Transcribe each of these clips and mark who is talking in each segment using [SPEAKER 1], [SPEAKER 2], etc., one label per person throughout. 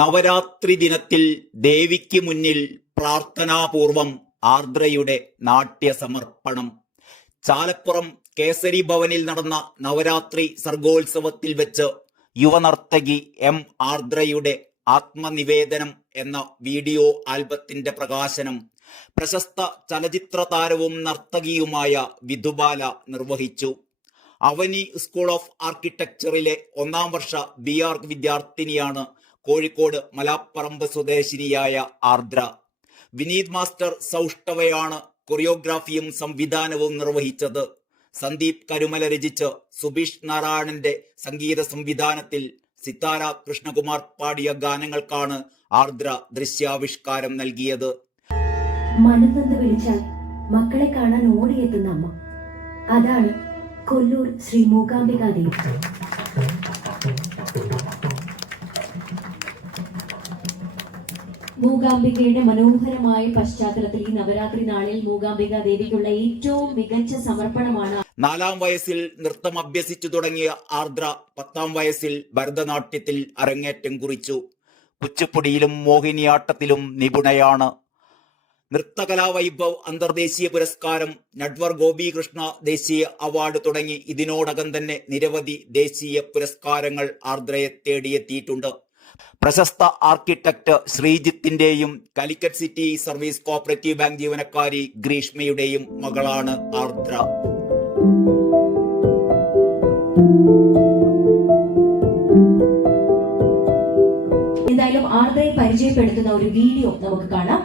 [SPEAKER 1] നവരാത്രി ദിനത്തിൽ ദേവിക്ക് മുന്നിൽ പ്രാർത്ഥനാപൂർവം ആർദ്രയുടെ നാട്യസമർപ്പണം. ചാലപ്പുറം കേസരി ഭവനിൽ നടന്ന നവരാത്രി സർഗോത്സവത്തിൽ വെച്ച് യുവനർത്തകി എം ആർദ്രയുടെ ആത്മനിവേദനം എന്ന വീഡിയോ ആൽബത്തിന്റെ പ്രകാശനം പ്രശസ്ത ചലച്ചിത്ര താരവും നർത്തകിയുമായ വിധുബാല നിർവഹിച്ചു. അവനി സ്കൂൾ ഓഫ് ആർക്കിടെക്ചറിലെ ഒന്നാം വർഷ ബി ആർ വിദ്യാർത്ഥിനിയാണ് കോഴിക്കോട് മലാപ്പറമ്പ് സ്വദേശിനിയായ ആർദ്ര. വിനീത് മാസ്റ്റർ സൗഷ്ടവയാണ് കൊറിയോഗ്രാഫിയും സംവിധാനവും നിർവഹിച്ചത്. സന്ദീപ് കരുമല രചിച്ച് സുബീഷ് നാരായണന്റെ സംഗീത സംവിധാനത്തിൽ സിത്താര കൃഷ്ണകുമാർ പാടിയ ഗാനങ്ങൾക്കാണ് ആർദ്ര ദൃശ്യാവിഷ്കാരം നൽകിയത്.
[SPEAKER 2] മനംനൊന്ന് വിളിച്ചാൽ മക്കളെ കാണാൻ ഓടിയെത്തുന്ന അമ്മ. അതാണ് കൊല്ലൂർ ശ്രീ മൂകാംബികാദേവി. മൂകാംബികയുടെ മനോഹരമായ പശ്ചാത്തലത്തിൽ ഈ നവരാത്രി നാളിൽ മൂകാംബിക ദേവിക്കുള്ള ഏറ്റവും മികച്ച സമർപ്പണമാണ്.
[SPEAKER 1] നാലാം വയസ്സിൽ നൃത്തം അഭ്യസിച്ചു തുടങ്ങിയ ആർദ്ര പത്താം വയസ്സിൽ ഭരതനാട്യത്തിൽ അരങ്ങേറ്റം കുറിച്ചു. കുച്ചിപ്പുടിയിലും മോഹിനിയാട്ടത്തിലും നിപുണയാണ്. നൃത്തകലാ വൈഭവ് അന്തർദേശീയ പുരസ്കാരം നട്വർ ഗോപികൃഷ്ണ ദേശീയ അവാർഡ് തുടങ്ങി ഇതിനോടകം തന്നെ നിരവധി ദേശീയ പുരസ്കാരങ്ങൾ ആർദ്രയെ തേടിയെത്തിയിട്ടുണ്ട്. പ്രശസ്ത architect ശ്രീജിത്തിന്റെയും Calicut city service cooperative bank ജീവനക്കാരി ഗ്രീഷ്മയുടെയും മകളാണ് ആർദ്ര.
[SPEAKER 2] എന്തായാലും ആർദ്രയെ പരിചയപ്പെടുത്തുന്ന ഒരു വീഡിയോ നമുക്ക് കാണാം.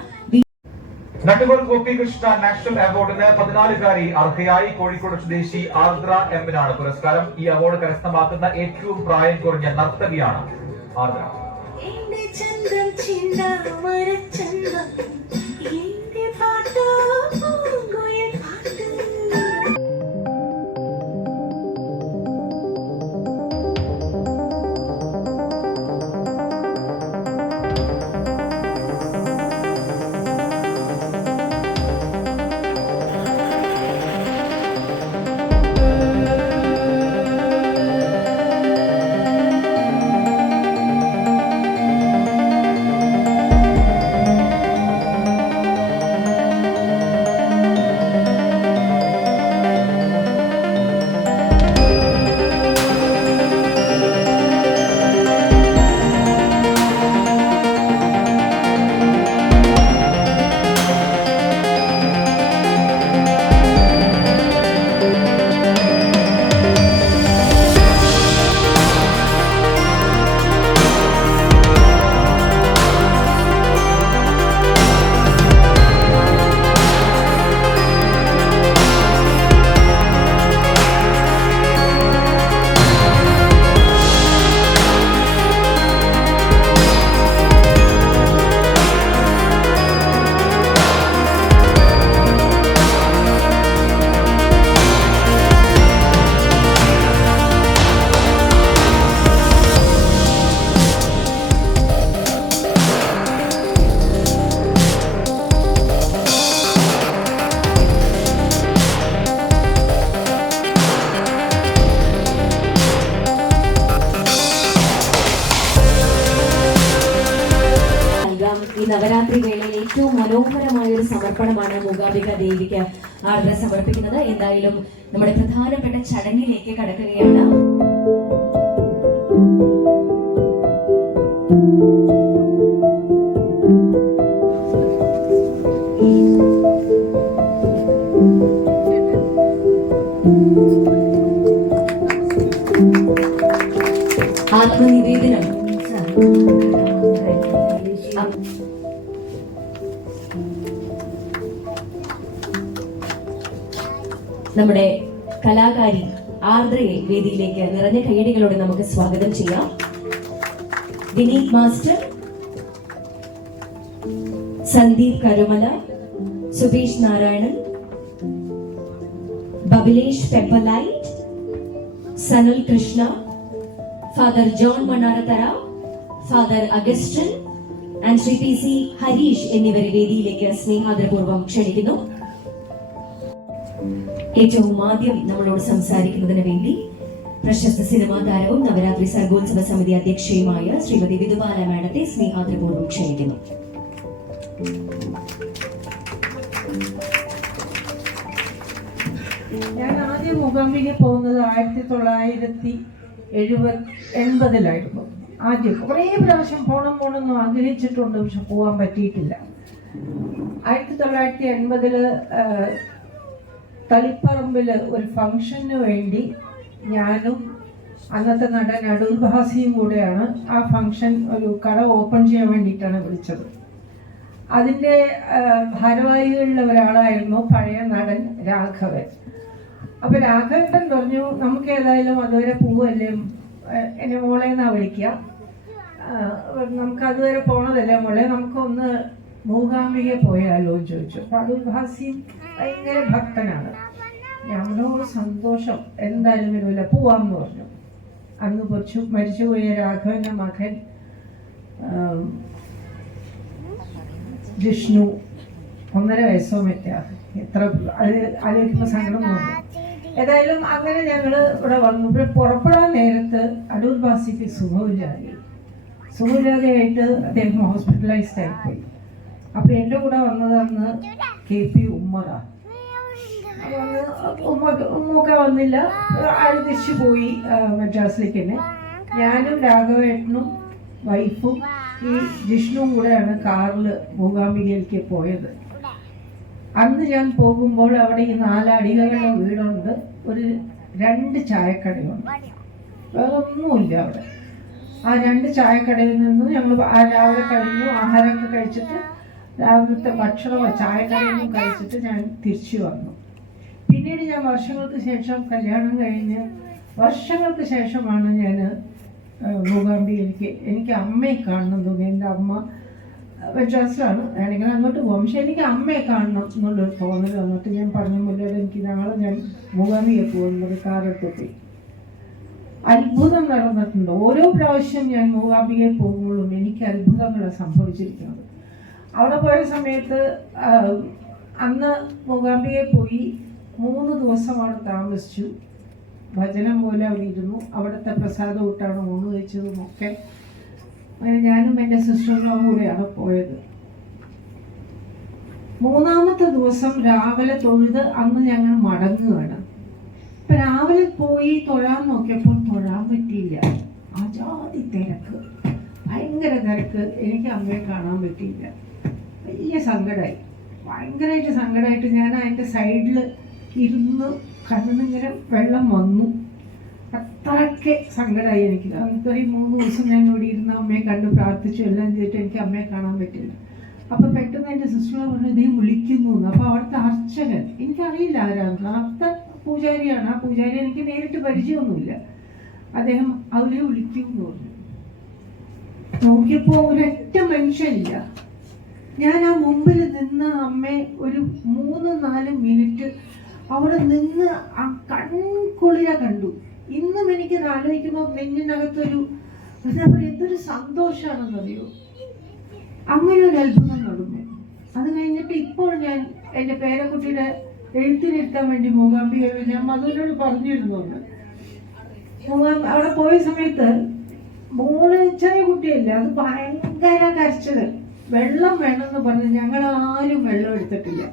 [SPEAKER 3] നട്ടുവർ ഗോപികൃഷ്ണ നാഷണൽ അവാർഡിന് പതിനാലുകാരി അർഹയായി കോഴിക്കോട് സ്വദേശി ആർദ്ര എമ്മിനാണ് പുരസ്കാരം. ഈ അവാർഡ് കരസ്ഥമാക്കുന്ന ഏറ്റവും പ്രായം കുറഞ്ഞ നർത്തകിയാണ് ആർദ്ര.
[SPEAKER 2] എന്റെ ചന്തം ചിന്താമരച്ചന്തം എന്റെ പാട്ടോ പൂങ്കുയിൽ പാട്ട് സമർപ്പണമാണ് മൂകാംബിക ദേവിക്ക് ആർദ്ര സമർപ്പിക്കുന്നത് എന്തായാലും നമ്മുടെ പ്രധാനപ്പെട്ട ചടങ്ങിലേക്ക് കടക്കുകയാണ്. വേദിയിലേക്ക് നിറഞ്ഞ കൈയടികളോടെ നമുക്ക് സ്വാഗതം ചെയ്യാം. Vineeth master Sandeep Karumala Subeesh Narayanan Babilesh പെപ്പലൈറ്റ് Sanal Krishna father John Mannarathara father Augustine and Shri P C Harish എന്നിവരെ വേദിയിലേക്ക് സ്നേഹാദരപൂർവം ക്ഷണിക്കുന്നു. ഏറ്റവും ആദ്യം നമ്മളോട് സംസാരിക്കുന്നതിന് വേണ്ടി പ്രശസ്ത സിനിമാ താരവും നവരാത്രി സർഗോത്സവ സമിതി അധ്യക്ഷയുമായ ശ്രീമതി വിധുബാല മാഡത്തെ സ്നേഹാദരപൂർവം ക്ഷണിക്കുന്നു.
[SPEAKER 4] ഞാൻ ആദ്യം മുഖാംബിക പോകുന്നത് ആയിരത്തി തൊള്ളായിരത്തി എഴുപത് എൺപതിലായിരുന്നു ആദ്യം കുറേ പ്രാവശ്യം പോണം പോണമെന്ന് ആഗ്രഹിച്ചിട്ടുണ്ട് പക്ഷെ പോകാൻ പറ്റിയിട്ടില്ല. ആയിരത്തി തൊള്ളായിരത്തി എൺപതിൽ തളിപ്പറമ്പിൽ ഒരു ഫംഗ്ഷന് വേണ്ടി ഞാനും അന്നത്തെ നടൻ അടൂർ ഭാസിയും കൂടെയാണ് ആ ഫംഗ്ഷൻ ഒരു കട ഓപ്പൺ ചെയ്യാൻ വേണ്ടിയിട്ടാണ് വിളിച്ചത്. അതിന്റെ ഭാരവാഹികളിൽ ഒരാളായിരുന്നു പഴയ നടൻ രാഘവൻ. അപ്പൊ രാഘവേട്ടൻ പറഞ്ഞു നമുക്ക് ഏതായാലും അതുവരെ പോവല്ലേ? എന്നെ മോളെ എന്നാ വിളിക്കുക നമുക്ക് അതുവരെ പോണതല്ലേ മോളെ? നമുക്കൊന്ന് മൂകാംബിക പോയാലോ? എന്ന് ചോദിച്ചു. അപ്പൊ അടൂർ ഭാസിയും ഭയങ്കര ഭക്തനാണ്. ഞങ്ങളോ സന്തോഷം. എന്തായാലും വരില്ല പോവാന്ന് പറഞ്ഞു. അന്ന് കുറച്ചു മരിച്ചുപോയ രാഘവന്റെ മകൻ ജിഷ്ണു. ഒന്നര വയസ്സോ മറ്റാ എത്ര അത് ആലോചിക്കുമ്പോൾ സങ്കടം തോന്നും. ഏതായാലും അങ്ങനെ ഞങ്ങൾ ഇവിടെ വന്നു. ഇവിടെ പുറപ്പെടാൻ നേരത്ത് അടൂർ ബാസിക്ക് സുഖമില്ലാതെ സുഖമില്ലാതെയായിട്ട് അദ്ദേഹം ഹോസ്പിറ്റലൈസ്ഡ് ആയിപ്പോയി. അപ്പൊ എന്റെ കൂടെ വന്നതാണ് കെ പി ഉമ്മറ അപ്പൊ അന്ന് ഉമ്മ ഉമ്മൊക്കെ വന്നില്ല. ആര് തിരിച്ചു പോയി മദ്രാസിലേക്ക് തന്നെ. ഞാനും രാഘവേട്ടനും വൈഫും ഈ ജിഷ്ണുവും കൂടെയാണ് കാറിൽ മൂകാംബികയിലേക്ക് പോയത്. അന്ന് ഞാൻ പോകുമ്പോൾ അവിടെ ഈ നാലടികളുടെ വീടുണ്ട്. ഒരു രണ്ട് ചായക്കടയുണ്ട്. വേറെ ഒന്നുമില്ല അവിടെ. ആ രണ്ട് ചായക്കടയിൽ നിന്നും ഞങ്ങൾ ആ രാവിലെ കഴിഞ്ഞു ആഹാരമൊക്കെ കഴിച്ചിട്ട് രാവിലത്തെ ഭക്ഷണമോ ചായക്കടയൊന്നും കഴിച്ചിട്ട് ഞാൻ തിരിച്ചു വന്നു. പിന്നീട് ഞാൻ വർഷങ്ങൾക്ക് ശേഷം കല്യാണം കഴിഞ്ഞ് വർഷങ്ങൾക്ക് ശേഷമാണ് ഞാൻ മൂകാംബികയിലേക്ക് എനിക്ക് അമ്മയെ കാണണം തോന്നി. എന്റെ അമ്മ മദ്രാസിലാണ് ഞാനിങ്ങനെ അങ്ങോട്ട് പോകും. പക്ഷെ എനിക്ക് അമ്മയെ കാണണം എന്നുള്ളൊരു തോന്നൽ വന്നിട്ട് ഞാൻ പറഞ്ഞു മുല്ലോട് എനിക്ക് നാളെ ഞാൻ മൂകാംബിയെ പോകുന്നത് കാറെടുത്ത് അത്ഭുതം നടന്നിട്ടുണ്ട്. ഓരോ പ്രാവശ്യം ഞാൻ മൂകാംബികയിൽ പോകുമ്പോഴും എനിക്ക് അത്ഭുതങ്ങൾ സംഭവിച്ചിരിക്കുന്നത്. അവിടെ പോയ സമയത്ത് അന്ന് മൂകാംബികയിൽ പോയി മൂന്ന് ദിവസം അവിടെ താമസിച്ചു. ഭജനം പോലെ അവിടെ ഇരുന്നു. അവിടുത്തെ പ്രസാദം ഊട്ടാണ് ഊണ് കഴിച്ചതും ഒക്കെ. ഞാനും എന്റെ സിസ്റ്ററിനും കൂടെയാണ് പോയത്. മൂന്നാമത്തെ ദിവസം രാവിലെ തൊഴുത് അന്ന് ഞങ്ങൾ മടങ്ങുകയാണ്. ഇപ്പം രാവിലെ പോയി തൊഴാൻ നോക്കിയപ്പോൾ തൊഴാൻ പറ്റിയില്ല. അജാതി തിരക്ക്. ഭയങ്കര തിരക്ക്. എനിക്ക് അമ്മയെ കാണാൻ പറ്റിയില്ല. വലിയ സങ്കടമായി ഭയങ്കരമായിട്ട് സങ്കടമായിട്ട് ഞാൻ അതിന്റെ സൈഡിൽ ഇരുന്ന് കണ്ണിങ്ങനെ വെള്ളം വന്നു. അത്രയ്ക്ക് സങ്കടമായി എനിക്ക്. അത്രയും മൂന്ന് ദിവസം ഞാൻ ഇവിടെ ഇരുന്ന് അമ്മയെ കണ്ട് പ്രാർത്ഥിച്ചു എല്ലാം ചെയ്തിട്ട് എനിക്ക് അമ്മയെ കാണാൻ പറ്റില്ല. അപ്പൊ പെട്ടെന്ന് എന്റെ സിസ്റ്റർ പറഞ്ഞു ഇതേ വിളിക്കുന്നു എന്ന്. അപ്പോൾ അവിടുത്തെ അർച്ചകൻ എനിക്കറിയില്ല ആരാണ്. അവിടുത്തെ പൂജാരിയാണ്. ആ പൂജാരി എനിക്ക് നേരിട്ട് പരിചയമൊന്നുമില്ല. അദ്ദേഹം അവരെ വിളിക്കും എന്ന് പറഞ്ഞു. നോക്കിയപ്പോ ഒരൊറ്റ മനുഷ്യനില്ല. ഞാൻ ആ മുമ്പിൽ നിന്ന് അമ്മയെ ഒരു മൂന്ന് നാല് മിനിറ്റ് അവിടെ നിന്ന് ആ കൺകുളിര കണ്ടു. ഇന്നും എനിക്കത് ആലോചിക്കുമ്പോൾ നെഞ്ഞിനകത്തൊരു എന്താ പറയുക എന്തൊരു സന്തോഷമാണെന്നറിയോ അങ്ങനെ ഒരു അത്ഭുതം നടന്നു. അത് കഴിഞ്ഞിട്ട് ഇപ്പോൾ ഞാൻ എന്റെ പേരക്കുട്ടിയുടെ എഴുത്തിനിരുത്താൻ വേണ്ടി മൂകാംബിക ഞാൻ മധുരോട് പറഞ്ഞിരുന്നു മൂകാം അവിടെ പോയ സമയത്ത് മോൾ ചെറിയ കുട്ടിയല്ല അത് ഭയങ്കര കരച്ചത് വെള്ളം വേണമെന്ന് പറഞ്ഞ് ഞങ്ങൾ ആരും വെള്ളം എടുത്തിട്ടില്ല.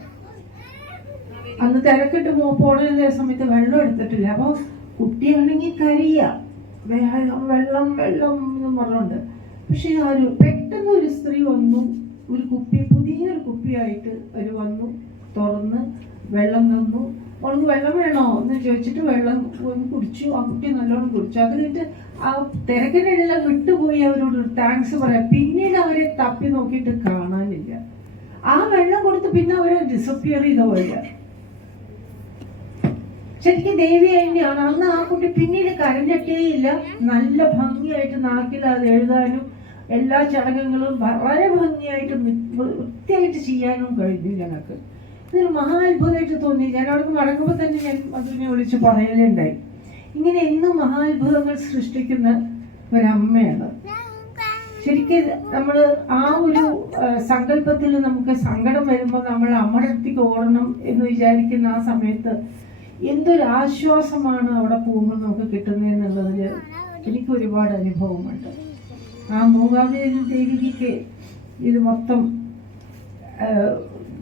[SPEAKER 4] അന്ന് തിരക്കിട്ട് പോണ സമയത്ത് വെള്ളം എടുത്തിട്ടില്ല. അപ്പൊ കുട്ടിയാണെങ്കിൽ കരിയ. വെള്ളം വെള്ളം വെള്ളം എന്ന് പറഞ്ഞുകൊണ്ട് പക്ഷെ ആ ഒരു പെട്ടെന്ന് ഒരു സ്ത്രീ വന്നു. ഒരു കുപ്പി പുതിയൊരു കുപ്പിയായിട്ട് ഒരു വന്നു. തുറന്ന് വെള്ളം തന്നു അവൾക്ക് വെള്ളം വേണോ? എന്ന് ചോദിച്ചിട്ട് വെള്ളം കുടിച്ചു. ആ കുട്ടി നല്ലോണം കുടിച്ചു. അത് കഴിഞ്ഞിട്ട് ആ തിരക്കിനിടയിൽ വിട്ടുപോയി അവരോട് താങ്ക്സ് പറയാം പിന്നീട് അവരെ തപ്പി നോക്കിയിട്ട് കാണാനില്ല. ആ വെള്ളം കൊടുത്ത് പിന്നെ അവരെ ഡിസപ്പിയർ ചെയ്ത പോലെ ശരിക്കും ദേവി തന്നെയാണ്. അന്ന് ആ കുട്ടി പിന്നീട് കരഞ്ഞിട്ടേയില്ല. നല്ല ഭംഗിയായിട്ട് നാക്കിൽ അത് എഴുതാനും എല്ലാ ചടങ്ങുകളും വളരെ ഭംഗിയായിട്ട് വൃത്തിയായിട്ട് ചെയ്യാനും കഴിഞ്ഞു ഞങ്ങൾക്ക് ഇതൊരു മഹാത്ഭുതമായിട്ട് തോന്നി. ഞാൻ അവിടെ മടങ്ങുമ്പോൾ തന്നെ ഞാൻ അതിനെ വിളിച്ച് പറയലുണ്ടായി. ഇങ്ങനെ എന്നും മഹാത്ഭുതങ്ങൾ സൃഷ്ടിക്കുന്ന ഒരമ്മയാണ്. ശരിക്കും നമ്മൾ ആ ഒരു സങ്കല്പത്തിൽ നമുക്ക് സങ്കടം വരുമ്പോൾ നമ്മൾ അമ്മയുടെ ഓടണം എന്ന് വിചാരിക്കുന്ന ആ സമയത്ത് എന്തൊരു ആശ്വാസമാണ് അവിടെ പോകുമ്പോൾ നമുക്ക് കിട്ടുന്നതെന്നുള്ളതിൽ എനിക്ക് ഒരുപാട് അനുഭവമുണ്ട്. ആ മൂകാംബിക ദേവിക്ക് ഇത് മൊത്തം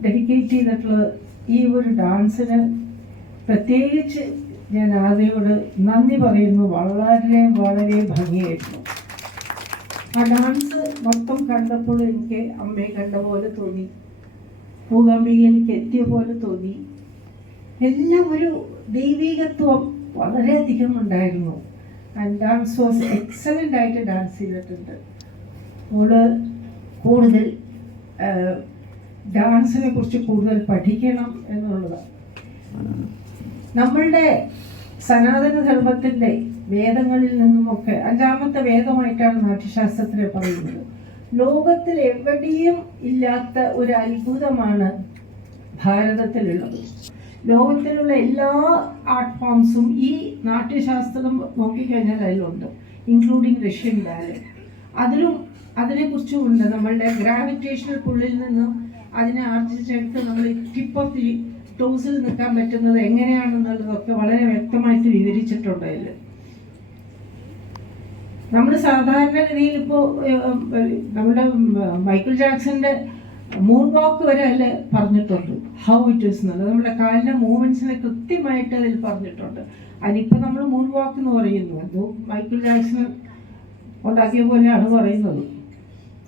[SPEAKER 4] ഡെഡിക്കേറ്റ് ചെയ്തിട്ടുള്ളത് ഈ ഒരു ഡാൻസിന് പ്രത്യേകിച്ച് ഞാൻ ആദ്യയോട് നന്ദി പറയുന്നു. വളരെ വളരെ ഭംഗിയായിരുന്നു. ആ ഡാൻസ് മൊത്തം കണ്ടപ്പോൾ എനിക്ക് അമ്മയെ കണ്ട പോലെ തോന്നി. മൂകാംബികയിലേക്ക് എത്തിയ പോലെ തോന്നി. എല്ലാം ഒരു ദൈവികത്വം വളരെയധികം ഉണ്ടായിരുന്നു. ആൻഡ് ഡാൻസ് വാസ് എക്സലന്റ് ആയിട്ട് ഡാൻസ് ചെയ്തിട്ടുണ്ട്. അവൾ കൂടുതൽ ഡാൻസിനെ കുറിച്ച് കൂടുതൽ പഠിക്കണം എന്നുള്ളതാണ് നമ്മളുടെ സനാതന ധർമ്മത്തിന്റെ വേദങ്ങളിൽ നിന്നുമൊക്കെ അഞ്ചാമത്തെ വേദമായിട്ടാണ് നാട്യശാസ്ത്രത്തിനെ പറയുന്നത്. ലോകത്തിൽ എവിടെയും ഇല്ലാത്ത ഒരു അത്ഭുതമാണ് ഭാരതത്തിലുള്ളത്. ലോകത്തിലുള്ള എല്ലാ ആർട്ട് ഫോംസും ഈ നാട്യശാസ്ത്രം നോക്കിക്കഴിഞ്ഞാൽ അതിലുണ്ട് ഇൻക്ലൂഡിങ് റഷ്യൻ ബാലെ അതിലും അതിനെക്കുറിച്ചും ഉണ്ട്. നമ്മളുടെ ഗ്രാവിറ്റേഷണൽ പുള്ളിൽ നിന്നും അതിനെ ആർജിച്ചെടുത്ത് നമ്മൾ ടിപ്പ് ഓഫ് ദി ടോസിൽ നിൽക്കാൻ പറ്റുന്നത് എങ്ങനെയാണെന്നുള്ളതൊക്കെ വളരെ വ്യക്തമായിട്ട് വിവരിച്ചിട്ടുണ്ട് അതിൽ. നമ്മൾ സാധാരണഗതിയിൽ ഇപ്പോൾ നമ്മുടെ മൈക്കിൾ ജാക്സന്റെ മൂൺ വാക്ക് വരെ അതിൽ പറഞ്ഞിട്ടുണ്ട്. ഹൗ ഇറ്റ് ഈസ് എന്നുള്ളത്. നമ്മുടെ കാലിലെ മൂവ്മെന്റ്സിനെ കൃത്യമായിട്ട് അതിൽ പറഞ്ഞിട്ടുണ്ട്. അതിനിപ്പോൾ നമ്മൾ മൂൺ വാക്ക് എന്ന് പറയുന്നു. എന്തോ മൈക്കിൾ ജാക്സൺ ഉണ്ടാക്കിയ പോലെയാണ് പറയുന്നത്.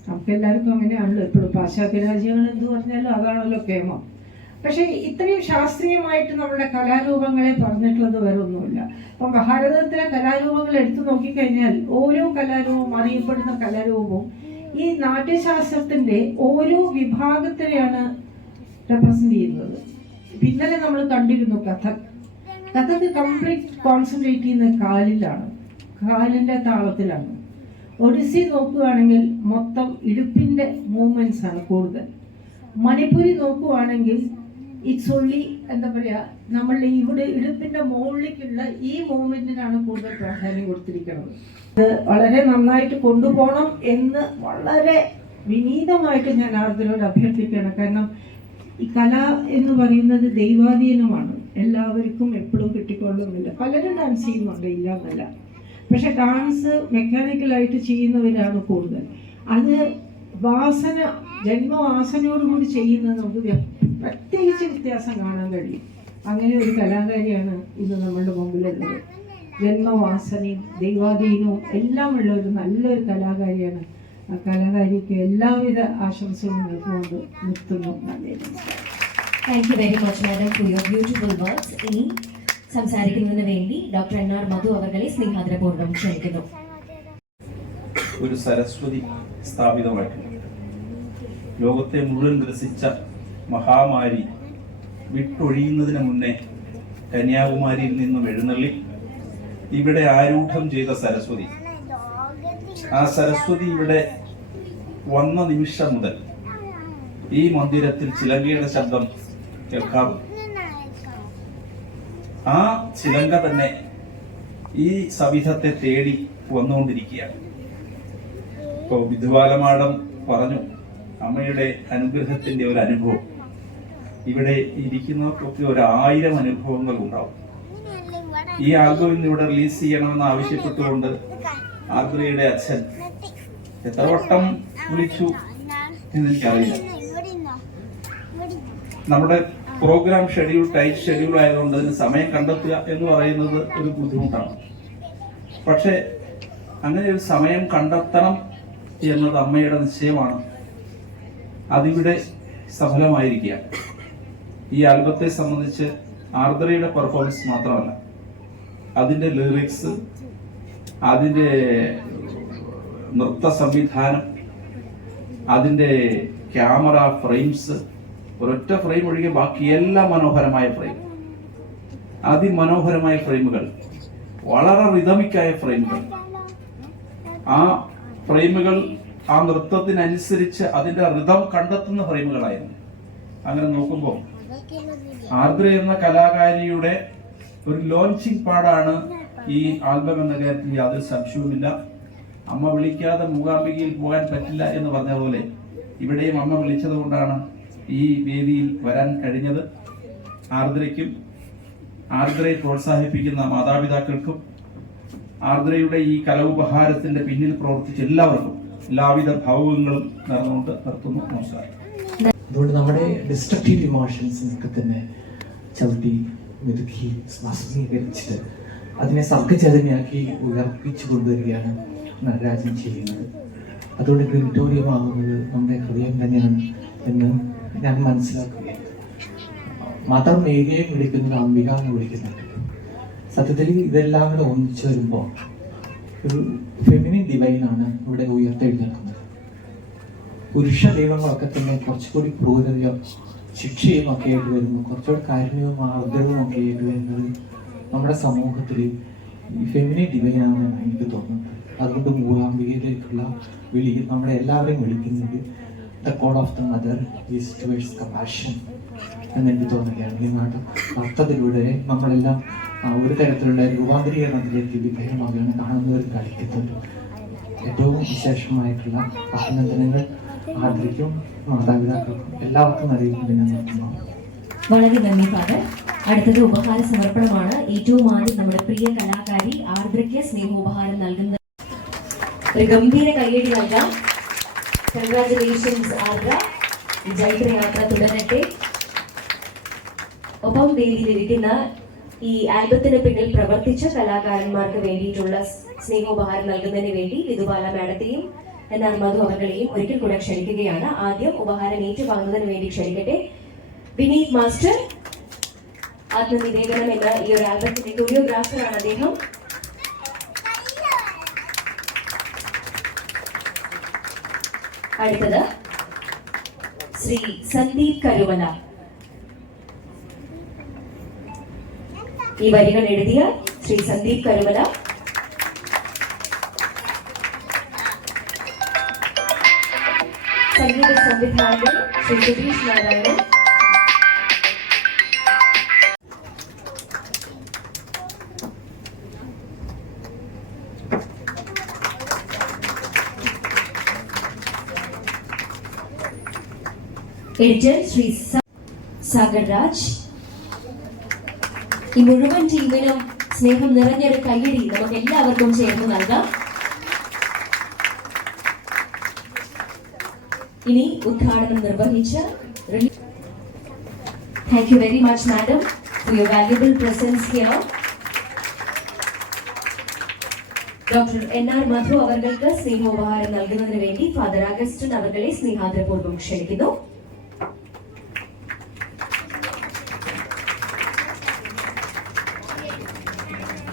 [SPEAKER 4] നമുക്ക് എല്ലാവർക്കും അങ്ങനെയാണല്ലോ. ഇപ്പോഴും പാശ്ചാത്യ രാജ്യങ്ങൾ എന്ത് പറഞ്ഞാലും അതാണല്ലോ കേമം പക്ഷേ ഇത്രയും ശാസ്ത്രീയമായിട്ട് നമ്മുടെ കലാരൂപങ്ങളെ പറഞ്ഞിട്ടുള്ളത് വേറെ ഒന്നുമില്ല. അപ്പം ഭാരതത്തിലെ കലാരൂപങ്ങൾ എടുത്തു നോക്കിക്കഴിഞ്ഞാൽ ഓരോ കലാരൂപവും അറിയപ്പെടുന്ന കലാരൂപവും ഈ നാട്യശാസ്ത്രത്തിന്റെ ഓരോ വിഭാഗത്തിനെയാണ് റെപ്രസെന്റ് ചെയ്യുന്നത്. പിന്നലെ നമ്മൾ കണ്ടിരുന്നു കഥക്. കഥക് കംപ്ലീറ്റ് കോൺസെൻട്രേറ്റ് ചെയ്യുന്നത് കാലിലാണ്. കാലിന്റെ താളത്തിലാണ്. ഒഡിസി നോക്കുകയാണെങ്കിൽ മൊത്തം ഇടുപ്പിന്റെ മൂവ്മെന്റ്സ് ആണ് കൂടുതൽ. മണിപ്പൂരി നോക്കുകയാണെങ്കിൽ ഇറ്റ്സ് ഓൺലി എന്താ പറയുക നമ്മളുടെ ഇവിടെ ഇടുപ്പിന്റെ മുകളിലേക്കുള്ള ഈ മൂവ്മെന്റിനാണ് കൂടുതൽ പ്രാധാന്യം കൊടുത്തിരിക്കുന്നത്. ഇത് വളരെ നന്നായിട്ട് കൊണ്ടുപോകണം എന്ന് വളരെ വിനീതമായിട്ട് ഞാൻ ആർദ്രോട് അഭ്യർത്ഥിക്കുകയാണ്. കാരണം ഈ കല എന്ന് പറയുന്നത് ദൈവാധീനമാണ്. എല്ലാവർക്കും എപ്പോഴും കിട്ടിക്കൊള്ളുന്നില്ല. പലരും ഡാൻസ് ചെയ്യുന്നുണ്ട് ഇല്ല എന്നല്ല. പക്ഷെ ഡാൻസ് മെക്കാനിക്കലായിട്ട് ചെയ്യുന്നവരാണ് കൂടുതൽ. അത് വാസന ജന്മവാസനയോടുകൂടി ചെയ്യുന്നത് നമുക്ക് പ്രത്യേകിച്ച് വ്യത്യാസം കാണാൻ കഴിയും. അങ്ങനെ ഒരു കലാകാരിയാണ് ഇന്ന് നമ്മളുടെ മുമ്പിലുള്ളത്. ജന്മവാസനയും ദൈവാധീനവും എല്ലാം ഉള്ള ഒരു നല്ലൊരു കലാകാരിയാണ്. ആ കലാകാരിക്ക് എല്ലാവിധ ആശംസകളും നൽകുകൊണ്ട് നിർത്തുന്നു. നന്ദി
[SPEAKER 2] thank you very much madam for your beautiful words ഇനി സംസാരിക്കുന്നതിന് വേണ്ടി ഡോക്ടർ എൻ ആർ മധു അവർകളെ സ്നേഹാദരപൂർവം ക്ഷണിക്കുന്നു.
[SPEAKER 5] ഒരു സരസ്വതി സ്ഥാപിതമായിട്ടുണ്ട് ലോകത്തെ മുഴുവൻ ഗ്രസിച്ച മഹാമാരി വിട്ടൊഴിയുന്നതിന് മുന്നേ കന്യാകുമാരിയിൽ നിന്നും എഴുന്നള്ളി ഇവിടെ ആരൂഢം ചെയ്ത സരസ്വതി. ആ സരസ്വതി ഇവിടെ വന്ന നിമിഷം മുതൽ ഈ മന്ദിരത്തിൽ ചിലങ്കയുടെ ശബ്ദം കേൾക്കാവും ആ ചിലങ്ക തന്നെ ഈ സവിധത്തെ തേടി വന്നുകൊണ്ടിരിക്കുകയാണ്. ഇപ്പോ വിധുവാലമാടം പറഞ്ഞു അമ്മയുടെ അനുഗ്രഹത്തിന്റെ ഒരു അനുഭവം. ഇവിടെ ഇരിക്കുന്നവർക്കൊക്കെ ഒരു ആയിരം അനുഭവങ്ങൾ ഉണ്ടാവും. ഈ ആൽബം ഇന്ന് ഇവിടെ റിലീസ് ചെയ്യണമെന്ന് ആവശ്യപ്പെട്ടുകൊണ്ട് ആർദ്രയുടെ അച്ഛൻ എത്ര വട്ടം വിളിച്ചു എന്ന് എനിക്കറിയില്ല. നമ്മുടെ പ്രോഗ്രാം ഷെഡ്യൂൾ ടൈറ്റ് ഷെഡ്യൂൾ ആയതുകൊണ്ട് അതിന് സമയം കണ്ടെത്തുക എന്ന് പറയുന്നത് ഒരു ബുദ്ധിമുട്ടാണ്. പക്ഷേ അങ്ങനെ ഒരു സമയം കണ്ടെത്തണം എന്നത് അമ്മയുടെ നിശ്ചയമാണ്. അതിവിടെ സഫലമായിരിക്കുക ഈ ആൽബത്തെ സംബന്ധിച്ച് ആർദ്രയുടെ പെർഫോമൻസ് മാത്രമല്ല. അതിന്റെ ലിറിക്സ് അതിന്റെ നൃത്ത സംവിധാനം അതിന്റെ ക്യാമറ ഫ്രെയിംസ് ഒരൊറ്റ ഫ്രെയിം ഒഴികെ ബാക്കി എല്ലാ മനോഹരമായ ഫ്രെയിം അതിമനോഹരമായ ഫ്രെയിമുകൾ വളരെ റിതമിക്കായ ഫ്രെയിമുകൾ ആ ഫ്രെയിമുകൾ ആ നൃത്തത്തിനനുസരിച്ച് അതിന്റെ റിതം കണ്ടെത്തുന്ന ഫ്രെയിമുകളായിരുന്നു അങ്ങനെ നോക്കുമ്പോൾ ആർദ്ര എന്ന കലാകാരിയുടെ ഒരു ലോഞ്ചിങ് പാടാണ് ഈ ആൽബം എന്ന കാര്യത്തിൽ യാതൊരു സംശയവുമില്ല. അമ്മ വിളിക്കാതെ മൂകാംബികയിൽ പോകാൻ പറ്റില്ല എന്ന് പറഞ്ഞ പോലെ ഇവിടെയും അമ്മ വിളിച്ചത് കൊണ്ടാണ് ഈ വേദിയിൽ വരാൻ കഴിഞ്ഞത്. ആർദ്രയ്ക്കും ആർദ്രയെ പ്രോത്സാഹിപ്പിക്കുന്ന മാതാപിതാക്കൾക്കും ആർദ്രയുടെ ഈ കലോപഹാരത്തിന്റെ പിന്നിൽ പ്രവർത്തിച്ച എല്ലാവർക്കും എല്ലാവിധ ഭാവുകങ്ങളും നടന്നുകൊണ്ട് നിർത്തുന്നു. നമസ്കാരം.
[SPEAKER 6] അതുകൊണ്ട് നമ്മുടെ ഡിസ്ട്രക്റ്റീവ് ഇമോഷൻസിനൊക്കെ തന്നെ ചവിട്ടി മെതുക്കി ഭസ്മീകരിച്ചിട്ട് അതിനെ സർഗചേതനയാക്കി ഉയർപ്പിച്ചു കൊണ്ടുവരികയാണ് നടരാജൻ ചെയ്യുന്നത്. അതുകൊണ്ട് ആകുന്നത് നമ്മുടെ ഹൃദയം തന്നെയാണ് എന്ന് ഞാൻ മനസ്സിലാക്കുകയാണ്. മദർ മേരിയെയും വിളിക്കുന്നത് അംബിക എന്ന് വിളിക്കുന്നുണ്ട്. സത്യത്തിൽ ഇതെല്ലാം കൂടെ ഒന്നിച്ചു വരുമ്പോൾ ഒരു ഫെമിനിൻ ഡിവൈനാണ് ഇവിടെ ഉയർത്തെഴുന്നേൽക്കുന്നത് പുരുഷ ദൈവങ്ങളൊക്കെ തന്നെ കുറച്ചുകൂടി ക്രൂരതയോ ശിക്ഷയും ഒക്കെ ആയിട്ട് വരുന്നു. കുറച്ചുകൂടി കാരുണ്യവും ആർദ്രവും ഒക്കെ ആയിട്ട് വരുന്നത് നമ്മുടെ സമൂഹത്തിൽ ഫെമിനി ഡിവൈനാണെന്ന് എനിക്ക് തോന്നുന്നത്. അതുകൊണ്ട് മൂകാംബികയിലേക്കുള്ള വിളി നമ്മളെ എല്ലാവരെയും വിളിക്കുന്നത് the code of the mother is towards compassion എന്ന് എനിക്ക് തോന്നുകയാണ്. ഈ നാട്ടം അർത്ഥത്തിലൂടെ നമ്മളെല്ലാം ഒരു തരത്തിലുള്ള രൂപാന്തരീകരണത്തിലേക്ക് വിധേയമാകുകയാണ് കാണുന്നവർ കളിക്കുന്നത് ഏറ്റവും വിശേഷമായിട്ടുള്ള അഭിനന്ദനങ്ങൾ. ആദരിക്കും മാതാപിതാക്കൾക്കും എല്ലാവർക്കും അറിയിക്കുന്നത് ഞാൻ നിർത്തുന്നു
[SPEAKER 2] വളരെ നന്ദി ഫാദർ. അടുത്തത് ഉപഹാര സമർപ്പണമാണ്. ഏറ്റവും ആദ്യം നമ്മുടെ പ്രിയ കലാകാരി ആർദ്രയ്ക്ക് സ്നേഹോപഹാരം നൽകുന്നത്. ഒരു ഗംഭീര കയ്യടി നൽകാം. കൺഗ്രാചുലേഷൻസ് ആർദ്ര. ഈ ജൈത്രയാത്ര തുടരട്ടെ. ഒപ്പം വേദിയിലിരിക്കുന്ന ഈ ആൽബത്തിന് പിന്നിൽ പ്രവർത്തിച്ച കലാകാരന്മാർക്ക് വേണ്ടിയിട്ടുള്ള സ്നേഹോപഹാരം നൽകുന്നതിന് വേണ്ടി വിധുബാല മാഡത്തെയും എന്നാൽ മധു അവர்களെയും ഒരിക്കൽ കൂടെ ക്ഷണിക്കുകയാണ്. ആദ്യം ഉപഹാരം ഏറ്റുവാങ്ങുന്നതിന് വേണ്ടി ക്ഷണിക്കട്ടെ. വിനീത് മാസ്റ്റർ ആത്മനിവേദനം എന്ന ഈ ഒരു ആൽബത്തിന്റെ കൊറിയോഗ്രാഫറാണ് അദ്ദേഹം. അടുത്തത് ശ്രീ സന്ദീപ് കരുവല. ഈ വരികൾ എഴുതിയ ശ്രീ സന്ദീപ് കരുവല. സംവിധായകൻ ശ്രീ രാജ് ഈ മുഴുവൻ ടീമിനും സ്നേഹം നിറഞ്ഞൊരു കയ്യടി നമുക്ക് എല്ലാവർക്കും ചേർന്ന് നൽകാം. ഇനി ഉദ്ഘാടനം നിർവഹിച്ച് thank you very much madam for your valuable presence here doctor N R Madhu അവർക്ക് സ്നേഹോപഹാരം നൽകുന്നതിന് വേണ്ടി ഫാദർ അഗസ്റ്റിൻ അവരെ സ്നേഹാദരപൂർവം ക്ഷണിക്കുന്നു.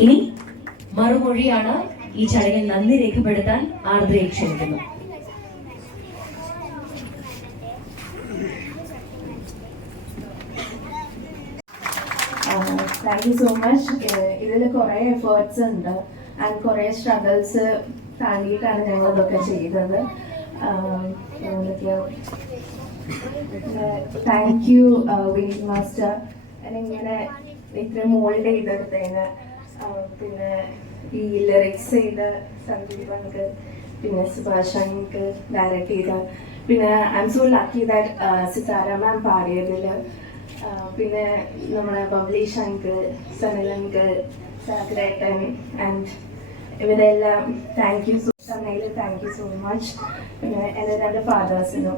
[SPEAKER 2] ഇനി മറുമൊഴിയാണ് ഈ ചടങ്ങിൽ നന്ദി രേഖപ്പെടുത്താൻ ആർദ്രയെ ക്ഷണിക്കുന്നു.
[SPEAKER 7] താങ്ക് യു സോ മച്ച് ഇതിൽ കുറേ എഫേർട്സ് ഉണ്ട്. ആൻഡ് കുറേ സ്ട്രഗിൾസ് താണ്ടിയിട്ടാണ് ഞങ്ങൾ ഇതൊക്കെ ചെയ്തത്. താങ്ക് യു വിനീത് മാസ്റ്റർ ഇങ്ങനെ ഇത്രയും മോൾഡ് ചെയ്തെടുത്തതിന് ആഹ് പിന്നെ ഈ ലിറിക്സ് ചെയ്ത സന്ദീപ് അങ്കിൾ പിന്നെ സുഭാഷ് അങ്കിൾ ഡയറക്റ്റ് ചെയ്ത. പിന്നെ I'm so lucky that Sithara ma'am പാടിയതിൽ പിന്നെ നമ്മുടെ ബബ്ലീഷ് അങ്കിൾ സനൽ അങ്കിൾ സാഗ്രേട്ടൻ ആൻഡ് ഇവരെല്ലാം താങ്ക് യു സോ സനയിൽ താങ്ക് യു സോ മച്ച് പിന്നെ എന്റെ രണ്ട് ഫാദേഴ്സിനും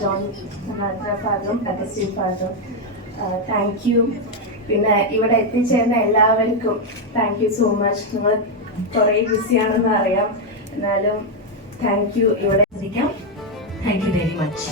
[SPEAKER 7] ജോൺ ഫാദറും അഗസ്റ്റീൻ ഫാദറും താങ്ക് യു പിന്നെ ഇവിടെ എത്തിച്ചേർന്ന എല്ലാവർക്കും താങ്ക് യു സോ മച്ച് നിങ്ങൾ കുറേ ബിസിയാണെന്ന് അറിയാം. എന്നാലും താങ്ക് യു ഇവിടെ
[SPEAKER 2] താങ്ക് യു വെരി മച്ച്